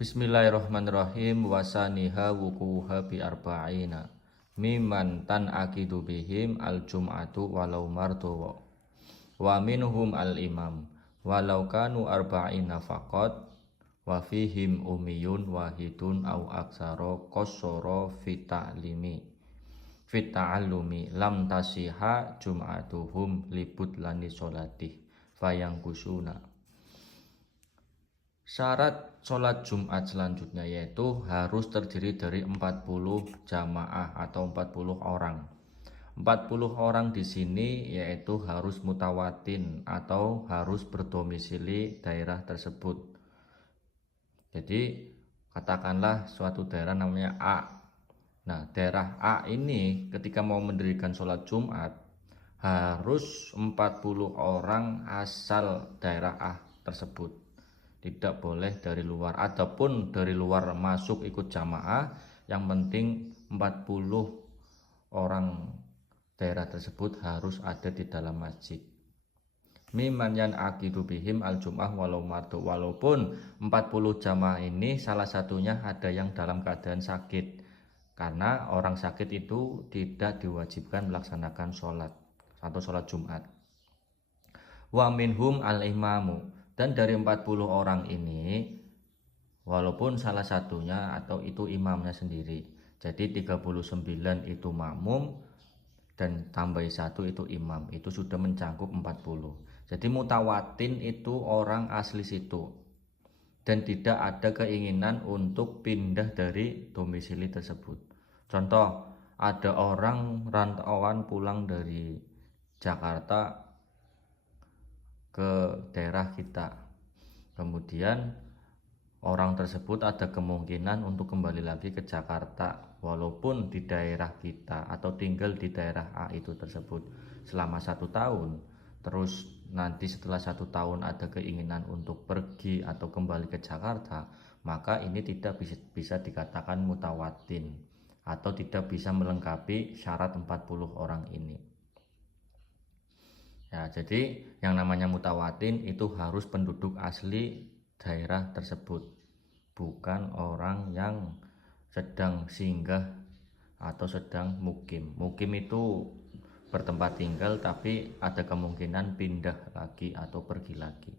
Bismillahirrahmanirrahim. Wasaniha wukuha bi arba'ina miman tan akidu bihim al-jum'atu walau martu wa minhum al-imam walau kanu arba'ina faqat wa fihim umiyun wahidun au aksara qassara fit ta'allumi lam tasiha jum'atuhum libut lani sholatih fayang kusuna. Syarat sholat Jumat selanjutnya yaitu harus terdiri dari 40 jamaah atau 40 orang. 40 orang di sini yaitu harus mutawatin atau harus berdomisili daerah tersebut. Jadi katakanlah suatu daerah namanya A. Nah, daerah A ini ketika mau mendirikan sholat Jumat harus 40 orang asal daerah A tersebut. Tidak boleh dari luar, ataupun dari luar masuk ikut jamaah, yang penting 40 orang daerah tersebut harus ada di dalam masjid. Miman yan aqidu bihim al-jum'ah walau martu, walaupun 40 jamaah ini salah satunya ada yang dalam keadaan sakit, karena orang sakit itu tidak diwajibkan melaksanakan sholat atau sholat Jumat. Wa minhum al-imamu, dan dari 40 orang ini walaupun salah satunya atau itu imamnya sendiri, jadi 39 itu makmum dan tambah 1 itu imam, itu sudah mencakup 40. Jadi mutawatin itu orang asli situ dan tidak ada keinginan untuk pindah dari domisili tersebut. Contoh, ada orang rantauan pulang dari Jakarta ke daerah kita, kemudian orang tersebut ada kemungkinan untuk kembali lagi ke Jakarta walaupun di daerah kita atau tinggal di daerah A itu tersebut selama 1 tahun, terus nanti setelah 1 tahun ada keinginan untuk pergi atau kembali ke Jakarta, maka ini tidak bisa dikatakan mutawatin atau tidak bisa melengkapi syarat 40 orang ini. Ya, jadi yang namanya mutawatin itu harus penduduk asli daerah tersebut, bukan orang yang sedang singgah atau sedang mukim. Mukim itu bertempat tinggal tapi ada kemungkinan pindah lagi atau pergi lagi.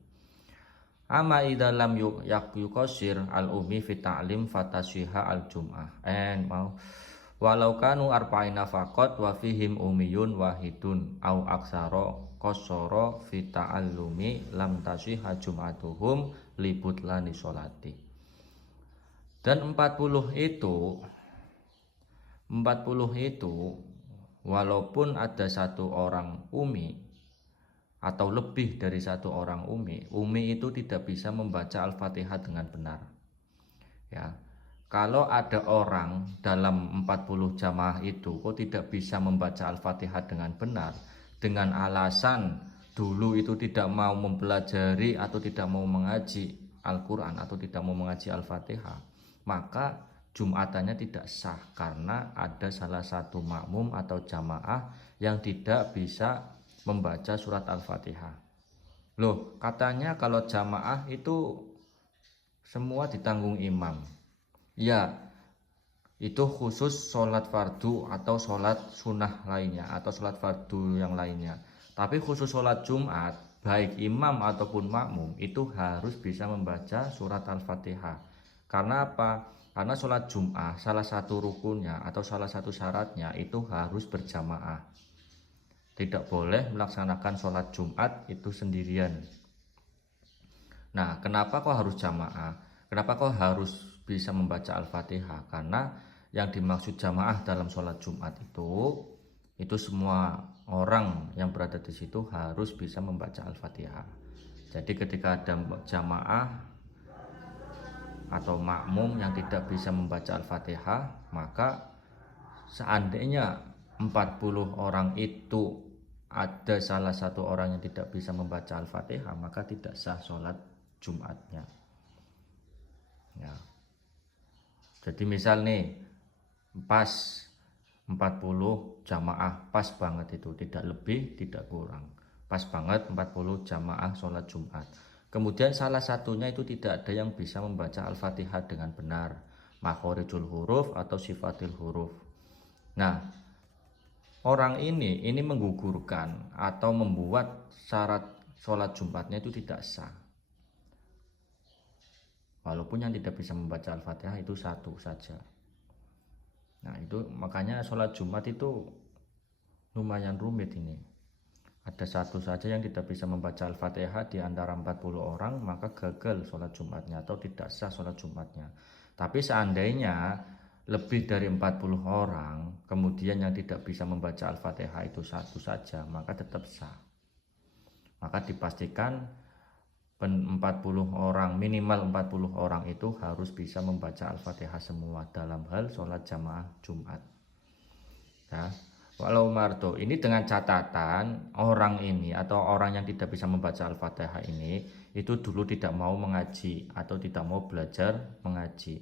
Amma idza lam yuqasir al-umi fi ta'lim fatashiha al-jum'ah. Walau kanu arba'ina faqat wa fihim umiyun wahidun au aksara qassara fi ta'allumi lam tashiha jum'atuhum libutlani sholati. Dan 40 itu walaupun ada 1 orang umi atau lebih dari 1 orang umi itu tidak bisa membaca Al-Fatihah dengan benar. Ya. Kalau ada orang dalam 40 jamaah itu kok tidak bisa membaca Al-Fatihah dengan benar, dengan alasan dulu itu tidak mau mempelajari atau tidak mau mengaji Al-Quran atau tidak mau mengaji Al-Fatihah, maka Jumatannya tidak sah karena ada salah satu makmum atau jamaah yang tidak bisa membaca surat Al-Fatihah. Loh, katanya kalau jamaah itu semua ditanggung imam. Ya, itu khusus sholat fardu atau sholat sunnah lainnya atau sholat fardu yang lainnya. Tapi khusus sholat Jumat, baik imam ataupun makmum itu harus bisa membaca surat Al-Fatihah. Karena apa? Karena sholat Jumat salah satu rukunnya atau salah satu syaratnya itu harus berjamaah. Tidak boleh melaksanakan sholat Jumat itu sendirian. Nah, kenapa kok harus jamaah? Kenapa kok harus bisa membaca Al-Fatihah? Karena yang dimaksud jamaah dalam sholat Jumat itu semua orang yang berada di situ harus bisa membaca Al-Fatihah. Jadi ketika ada jamaah atau makmum yang tidak bisa membaca Al-Fatihah, maka seandainya 40 orang itu ada salah satu orang yang tidak bisa membaca Al-Fatihah, maka tidak sah sholat Jumatnya. Ya. Jadi misal nih pas 40 jamaah, pas banget itu, tidak lebih tidak kurang, pas banget 40 jamaah sholat Jumat. Kemudian salah satunya itu tidak ada yang bisa membaca Al-Fatihah dengan benar, makhorijul huruf atau sifatil huruf. Nah, orang ini menggugurkan atau membuat syarat sholat Jumatnya itu tidak sah. Walaupun yang tidak bisa membaca Al-Fatihah itu satu saja. Nah, itu makanya sholat Jumat itu lumayan rumit ini. Ada satu saja yang tidak bisa membaca Al-Fatihah di antara 40 orang, maka gagal sholat Jumatnya atau tidak sah sholat Jumatnya. Tapi seandainya lebih dari 40 orang, kemudian yang tidak bisa membaca Al-Fatihah itu satu saja, maka tetap sah. Maka dipastikan 40 orang, minimal 40 orang itu harus bisa membaca Al-Fatihah semua dalam hal sholat jamaah Jumat. Ya. Walau marto ini dengan catatan orang ini atau orang yang tidak bisa membaca Al-Fatihah ini itu dulu tidak mau mengaji atau tidak mau belajar mengaji.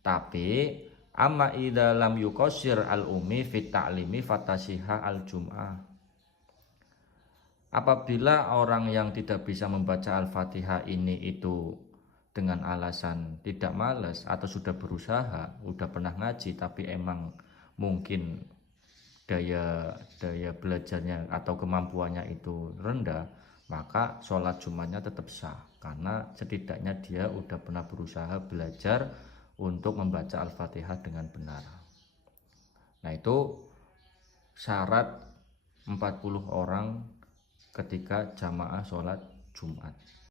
Tapi amma idza lam yuqassir al-ummi fi ta'limi fatasiha al-jum'ah. Apabila orang yang tidak bisa membaca Al-Fatihah ini itu dengan alasan tidak malas atau sudah berusaha, sudah pernah ngaji tapi emang mungkin daya belajarnya atau kemampuannya itu rendah, maka sholat Jumatnya tetap sah karena setidaknya dia udah pernah berusaha belajar untuk membaca Al-Fatihah dengan benar. Nah, itu syarat 40 orang ketika jamaah sholat Jumat.